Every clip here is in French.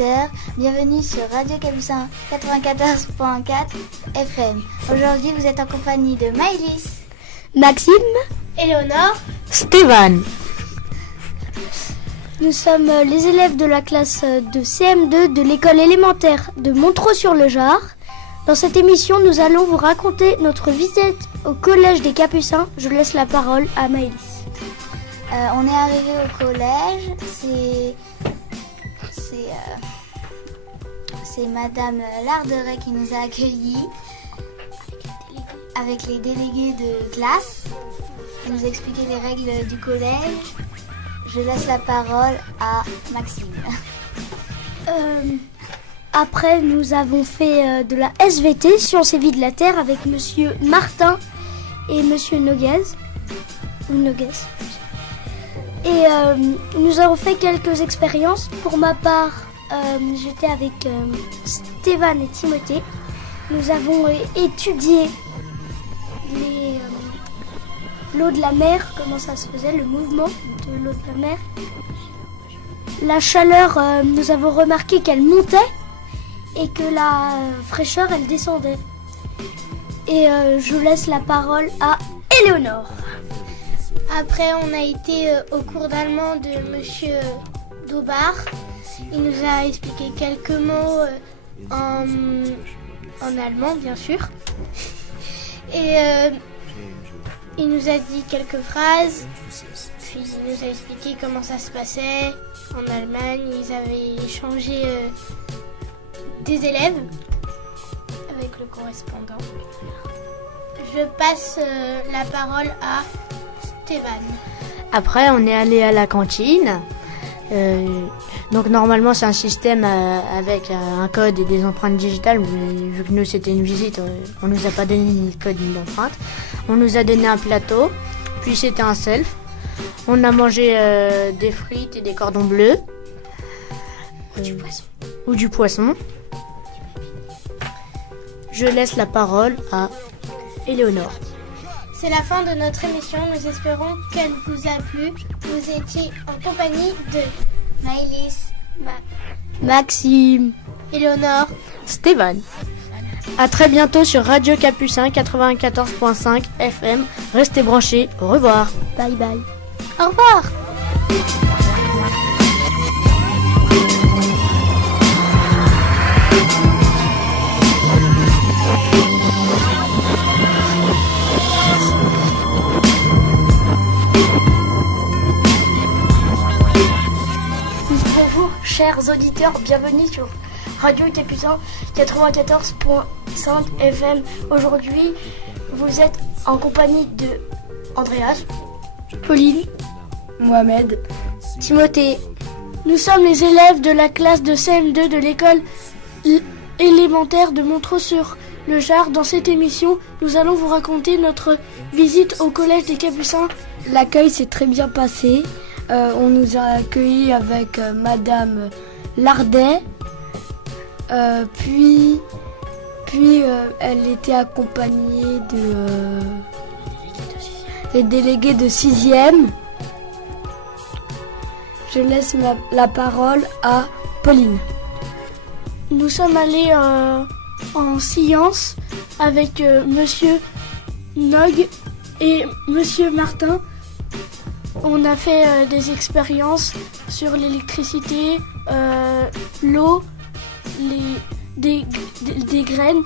auditeurs, bienvenue sur Radio Capucin 94.4 FM. Aujourd'hui, vous êtes en compagnie de Maëlys, Maxime, Éléonore, Stéphane. Nous sommes les élèves de la classe de CM2 de l'école élémentaire de Montreux-sur-le-Jard. Dans cette émission, nous allons vous raconter notre visite au collège des Capucins. Je laisse la parole à Maëlys. On est arrivé au collège, c'est Madame Larderet qui nous a accueillis avec les délégués de classe. Elle nous a expliqué les règles du collège. Je laisse la parole à Maxime. Après, nous avons fait de la SVT, Sciences et Vie de la Terre, avec Monsieur Martin et Monsieur Noguez. Et nous avons fait quelques expériences. Pour ma part, j'étais avec Stéphane et Timothée. Nous avons étudié l'eau de la mer, comment ça se faisait, le mouvement de l'eau de la mer. La chaleur, nous avons remarqué qu'elle montait et que la fraîcheur, elle descendait. Et je laisse la parole à Éléonore. Après, on a été au cours d'allemand de Monsieur Daubard. Il nous a expliqué quelques mots en allemand, bien sûr. Et il nous a dit quelques phrases. Puis il nous a expliqué comment ça se passait en Allemagne. Ils avaient échangé des élèves avec le correspondant. Je passe la parole à Stéphane. Après, on est allé à la cantine. Donc normalement, c'est un système avec un code et des empreintes digitales. Mais vu que nous, c'était une visite, on nous a pas donné ni de code ni d'empreinte. On nous a donné un plateau. Puis c'était un self. On a mangé des frites et des cordons bleus. Ou du poisson. Je laisse la parole à Éléonore. C'est la fin de notre émission. Nous espérons qu'elle vous a plu. Vous étiez en compagnie de Maëlys, Maxime, Éléonore, Stéphane. À très bientôt sur Radio Capucin 94.5 FM. Restez branchés. Au revoir. bye bye. au revoir. Bonjour chers auditeurs, bienvenue sur Radio Capucin 94.5 FM. Aujourd'hui, vous êtes en compagnie de Andreas, Pauline, Mohamed, Timothée. Nous sommes les élèves de la classe de CM2 de l'école élémentaire de Montreux-sur-le-Jard. Dans cette émission, nous allons vous raconter notre visite au collège des Capucins. l'accueil s'est très bien passé. On nous a accueillis avec Madame Lardet. Puis elle était accompagnée de les délégués de 6e. Je laisse la parole à Pauline. Nous sommes allés en sciences avec Monsieur Nog et Monsieur Martin. On a fait des expériences sur l'électricité, l'eau, des graines.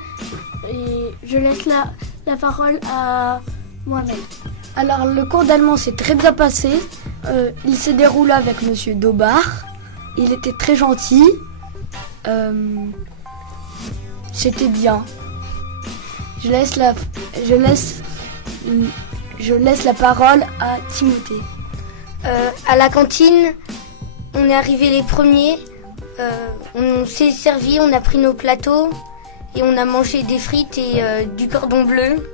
Et je laisse la parole à Mohamed. Alors le cours d'allemand s'est très bien passé. Il s'est déroulé avec Monsieur Daubard. Il était très gentil. C'était bien. Je laisse la parole à Timothée. À la cantine, on est arrivés les premiers. On s'est servi, on a pris nos plateaux et on a mangé des frites et du cordon bleu.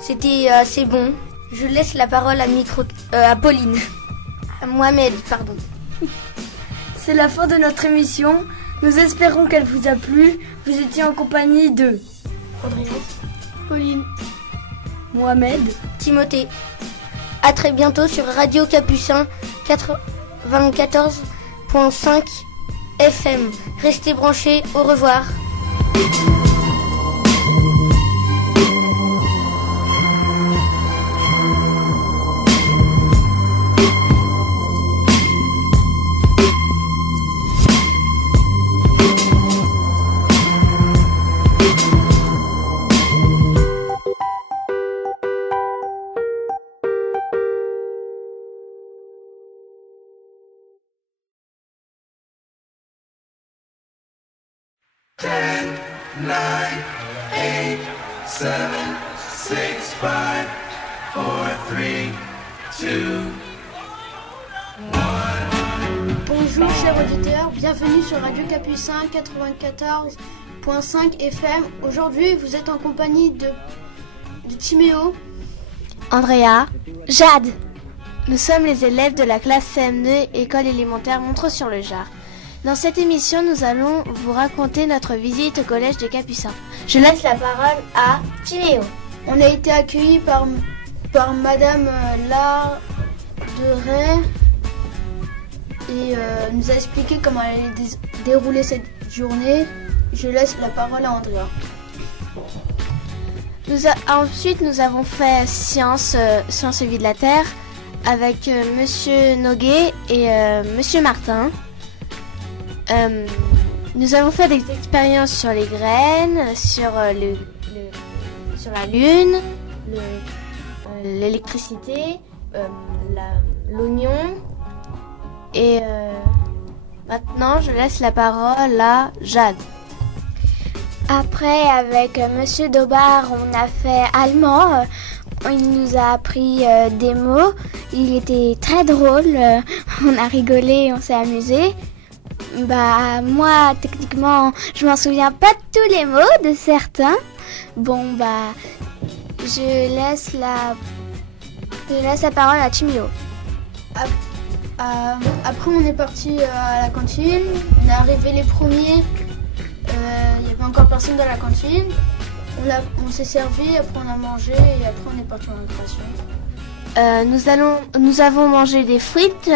C'était assez bon. Je laisse la parole à Pauline. À Mohamed, pardon. C'est la fin de notre émission. Nous espérons qu'elle vous a plu. Vous étiez en compagnie de Andreas, Pauline, Mohamed, Timothée. À très bientôt sur Radio Capucin 94.5 FM. Restez branchés, au revoir. Bonjour chers auditeurs, bienvenue sur Radio Capucin 94.5 FM. Aujourd'hui vous êtes en compagnie de Timéo, Andrea, Jade. Nous sommes les élèves de la classe CM2 école élémentaire Montreux-sur-le-Jard. Dans cette émission, nous allons vous raconter notre visite au collège des Capucins. Je laisse la parole à Timéo. on a été accueillis par Madame Larderet et nous a expliqué comment elle allait dérouler cette journée. Je laisse la parole à Andrea. Ensuite, nous avons fait sciences et vie de la Terre avec Monsieur Noguet et Monsieur Martin. Nous avons fait des expériences sur les graines, sur la lune, l'électricité, l'oignon. Et maintenant, je laisse la parole à Jade. Après, avec Monsieur Dobar, on a fait allemand. Il nous a appris des mots. Il était très drôle. On a rigolé, on s'est amusé. Moi, techniquement, je m'en souviens pas de tous les mots, de certains. Je laisse la parole à Timéo. Après, on est parti à la cantine. On est arrivé les premiers. Il y avait encore personne dans la cantine. On s'est servi, après on a mangé et après on est parti en récréation. Nous avons mangé des frites.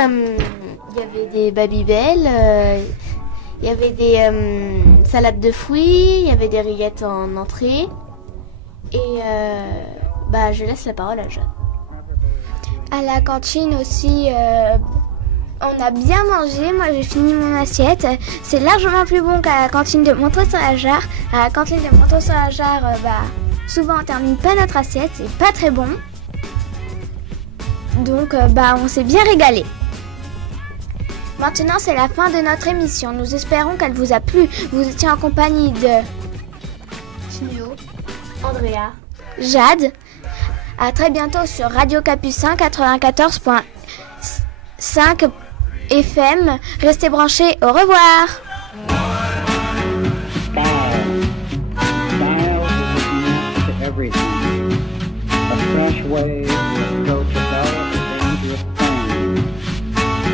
Il y avait des Babybel. Il y avait des salades de fruits. Il y avait des rillettes en entrée. Et je laisse la parole à Jeanne. À la cantine aussi, on a bien mangé. Moi, j'ai fini mon assiette. C'est largement plus bon qu'à la cantine de Montreux-sur-le-Jard. À la cantine de Montreux-sur-le-Jard, souvent on termine pas notre assiette. C'est pas très bon. Donc, on s'est bien régalé. Maintenant, c'est la fin de notre émission. Nous espérons qu'elle vous a plu. Vous étiez en compagnie de Timéo, Andrea, Jade. À très bientôt sur Radio Capucin 94.5 FM. Restez branchés. Au revoir.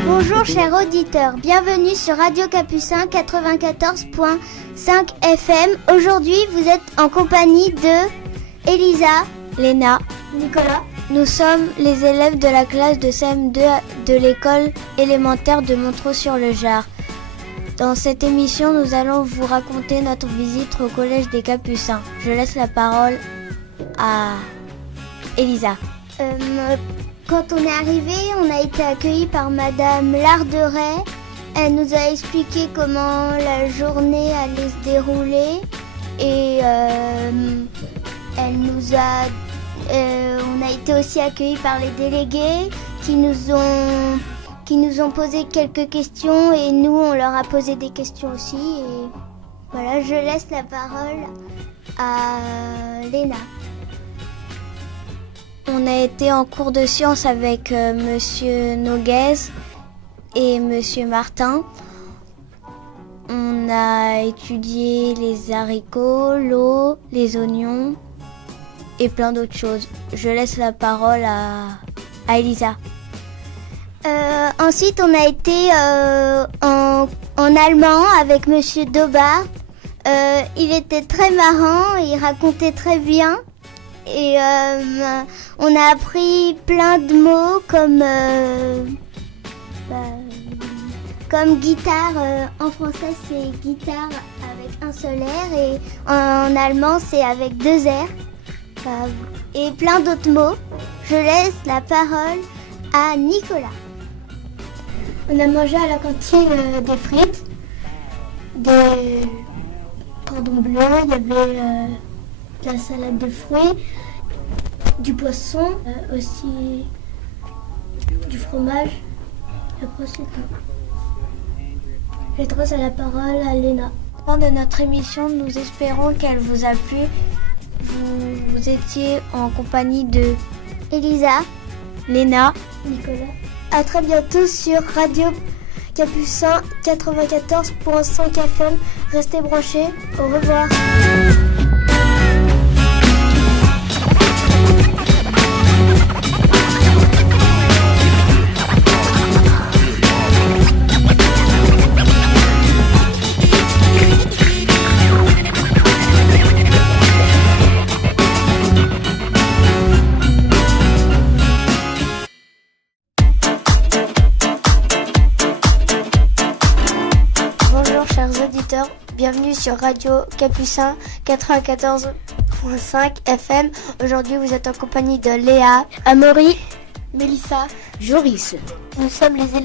Bonjour chers auditeurs, bienvenue sur Radio Capucin 94.5 FM. Aujourd'hui vous êtes en compagnie de Elisa, Léna, Nicolas. nous sommes les élèves de la classe de CM2 de l'école élémentaire de Montreux-sur-le-Jard. Dans cette émission, nous allons vous raconter notre visite au collège des Capucins. Je laisse la parole à Elisa. Quand on est arrivé, on a été accueillis par Madame Larderet. Elle nous a expliqué comment la journée allait se dérouler et on a été aussi accueillis par les délégués qui nous ont posé quelques questions et nous on leur a posé des questions aussi. Et voilà, je laisse la parole à Léna. On a été en cours de sciences avec Monsieur Noguez et Monsieur Martin. On a étudié les haricots, l'eau, les oignons et plein d'autres choses. Je laisse la parole à Elisa. Ensuite, on a été en allemand avec Monsieur Dobar. Il était très marrant, il racontait très bien. Et on a appris plein de mots comme Comme guitare, en français c'est guitare avec un seul R et en allemand c'est avec 2 R. Et plein d'autres mots. Je laisse la parole à Nicolas. On a mangé à la cantine des frites, des cordons bleus, il y avait de la salade de fruits, du poisson, aussi du fromage. Et après c'est tout. Je passe la parole à Léna. Fin de notre émission, nous espérons qu'elle vous a plu. Vous étiez en compagnie de Elisa, Léna, Nicolas. À très bientôt sur Radio Capucin 94.5 FM. Restez branchés. Au revoir. Bienvenue sur Radio Capucin 94.5 FM. Aujourd'hui, vous êtes en compagnie de Léa, Amaury, Mélissa, Joris. Nous sommes les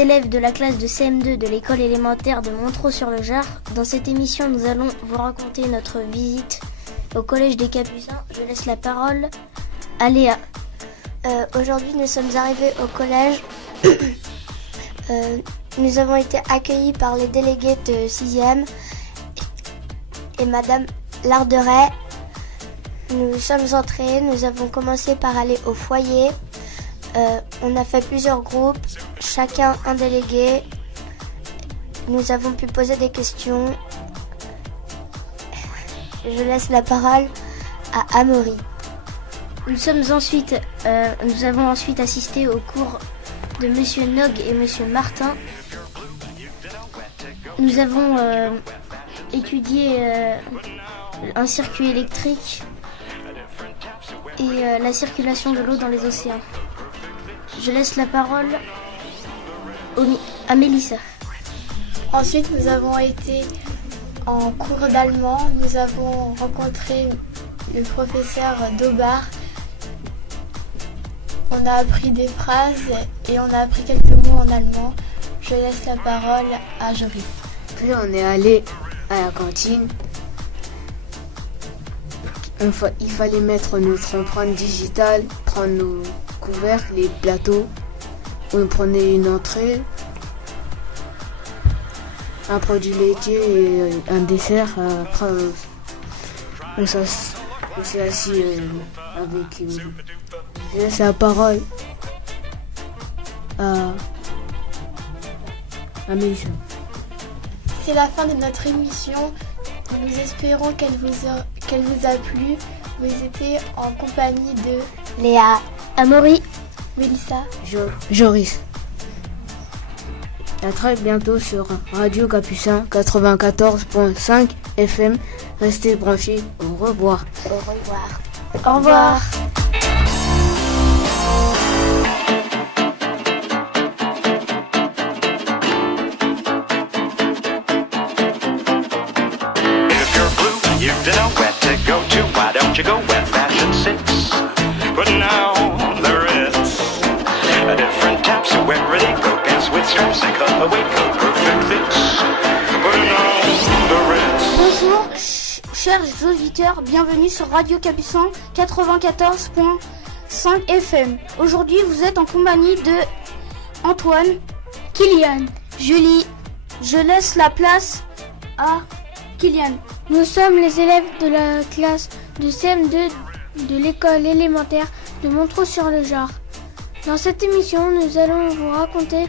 élèves de la classe de CM2 de l'école élémentaire de Montreux-sur-le-Jard. Dans cette émission, nous allons vous raconter notre visite au collège des Capucins. Je laisse la parole à Léa. Aujourd'hui, nous sommes arrivés au collège. Nous avons été accueillis par les délégués de 6e et Madame Larderet. Nous sommes entrés, nous avons commencé par aller au foyer. On a fait plusieurs groupes, chacun un délégué. Nous avons pu poser des questions. Je laisse la parole à Amaury. Nous avons ensuite assisté au cours de Monsieur Nog et Monsieur Martin. Nous avons étudié un circuit électrique et la circulation de l'eau dans les océans. Je laisse la parole à Mélissa. Ensuite, nous avons été en cours d'allemand. Nous avons rencontré le professeur Dobar. On a appris des phrases et on a appris quelques mots en allemand. Je laisse la parole à Joris. Puis on est allé à la cantine. Il fallait mettre notre empreinte digitale, prendre nos couvercles, les plateaux. On prenait une entrée, un produit laitier et un dessert. Après, on s'est assis avec... Je laisse la parole à Mélissa. C'est la fin de notre émission. Nous espérons qu'elle vous a plu. Vous étiez en compagnie de Léa, Amaury, Mélissa, Joris. À très bientôt sur Radio Capucin 94.5 FM. Restez branchés. Au revoir. Au revoir. Au revoir. You don't know where to go to, why don't you go where fashion sits? But now there is a different type, so where they go pants with straps and colorway coat perfect fits. But now there is. Bonjour, chers auditeurs, bienvenue sur Radio Capucin 94.5 FM. Aujourd'hui, vous êtes en compagnie de Antoine, Kylian, Julie. Je laisse la place à Kylian. Nous sommes les élèves de la classe de CM2 de l'école élémentaire de Montreux-sur-le-Jard. Dans cette émission, nous allons vous raconter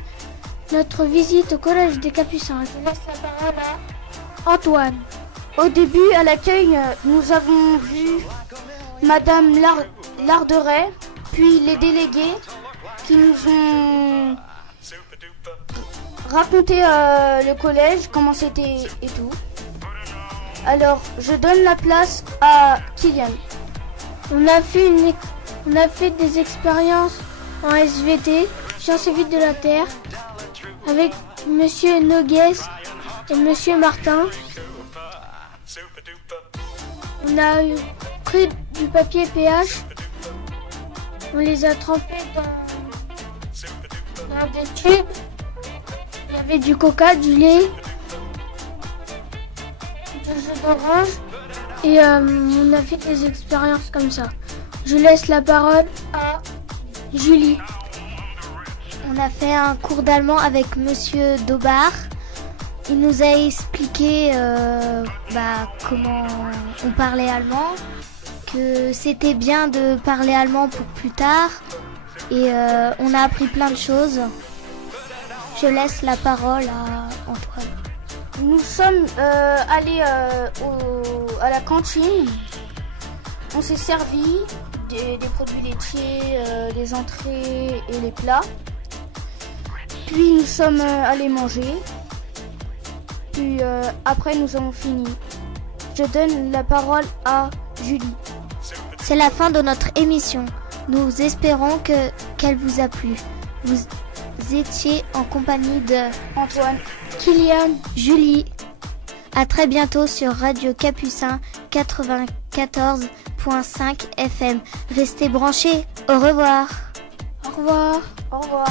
notre visite au collège des Capucins. Je laisse la parole à Antoine. Au début, à l'accueil, nous avons vu Madame Larderet, puis les délégués qui nous ont raconté le collège, comment c'était et tout. Alors, je donne la place à Kylian. On a fait des expériences en SVT, sciences et vie de la Terre. avec Monsieur Noguès et Monsieur Martin. On a pris du papier pH, on les a trempés dans des tubes. Il y avait du coca, du lait, du jus d'orange et on a fait des expériences comme ça. Je laisse la parole à Julie. On a fait un cours d'allemand avec Monsieur Dobar. Il nous a expliqué comment on parlait allemand, que c'était bien de parler allemand pour plus tard. Et on a appris plein de choses. Je laisse la parole à Antoine. Nous sommes allés à la cantine. On s'est servi des produits laitiers, des entrées et les plats. Puis nous sommes allés manger. Puis après nous avons fini. Je donne la parole à Julie. C'est la fin de notre émission. Nous espérons qu'elle vous a plu. Vous étiez en compagnie de Antoine, Kylian, Julie. À très bientôt sur Radio Capucin 94.5 FM. Restez branchés. Au revoir. au revoir. au revoir.